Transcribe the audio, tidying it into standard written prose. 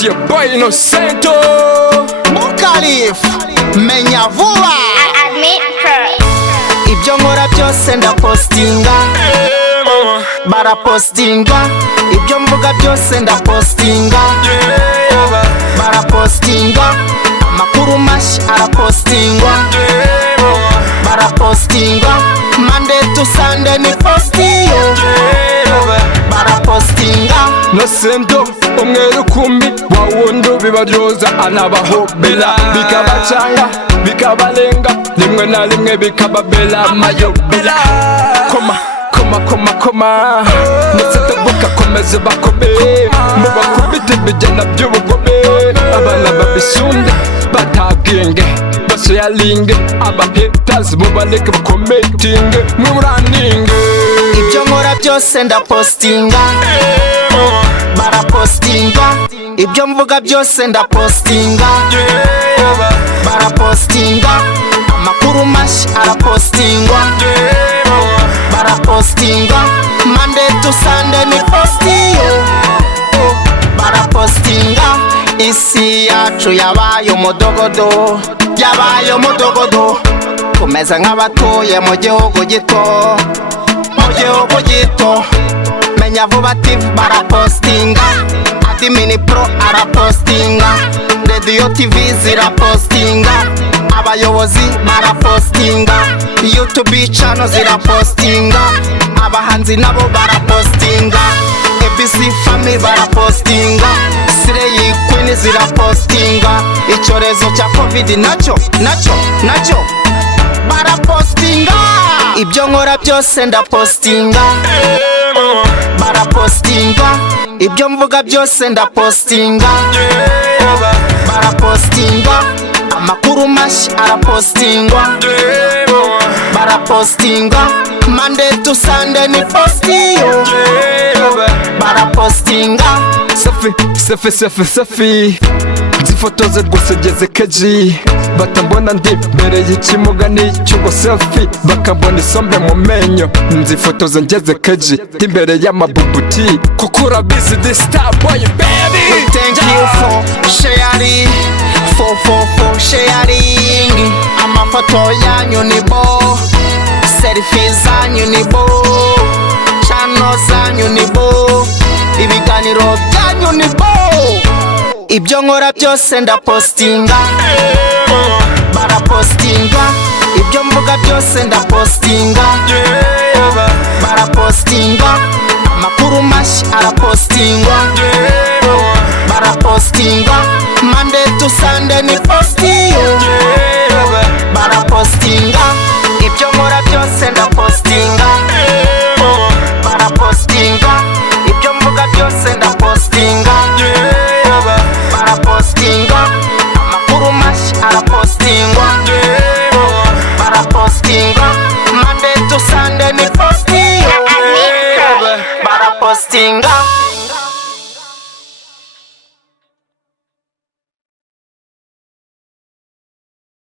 It's your boy Innocento Bukalif menya vuba ibyo nkora byose ndapostinga barapostinga ibyo mvuga byose ndapostinga barapostinga amakuru mashi arapostingwa barapostinga Monday to Sunday ni postiyo barapostinga Innocento umwe rukumbi wawundi bibaryoza anabahobela bikabacanga bikabalenga rimwe na rimwe bikababela mayobela koma ndetse tubuka komeze bakome mubakubite bijyana by'ubugome abana babisunde batagenge basoyalinge abahetazi mubaleke bakometinge mwiburaninge ibyo nkora byose ndapostinga barapostinga ibyo mvuga byose ndapostinga barapostinga amakuru mashi arapostingwa barapostinga Monday to Sunday ni postiyo barapostinga isi yacu yabaye umudogodo tumeze nk'abatuye mu gihugu gito menya vuba TV barapostinga Admin Pro arapostinga Radio TV zirapostinga abayobozi barapostinga YouTube channel zirapostinga abahanzi nabo barapostinga ABC Family barapostinga Slay Queen zirapostinga icyorezo cya Covid nacyo barapostinga ibyo nkora byose ndapostinga barapostinga ibyo mvuga byose ndapostinga barapostinga amakuru mashi arapostingwa barapostinga Monday to Sunday ni postiyo barapostinga Safi nzifotoze rwose ngeze keji batambona ndi mbere y'ikimuga n'icyugo selfie bakambona isombe mu menyo nzifotoze ngeze keji imbere y'amabubuti kuko urabizi this star boy baby. Thank you for sharing for sharing amafoto yanyu ni bo selfie zanyu ni bo channel zanyu ni bo ibiganiro byanyu ni bo ibyo nkora byose ndapostinga barapostinga ibyo mvuga byose ndapostinga barapostinga amakuru mashi arapostingwa barapostinga Monday to Sunday ni postiyo barapostinga ibyo nkora byose ndapostinga barapostinga ibyo mvuga byose ndapostinga barapostinga amakuru mashi arapostingwa barapostinga Monday to Sunday ni postiyo barapostinga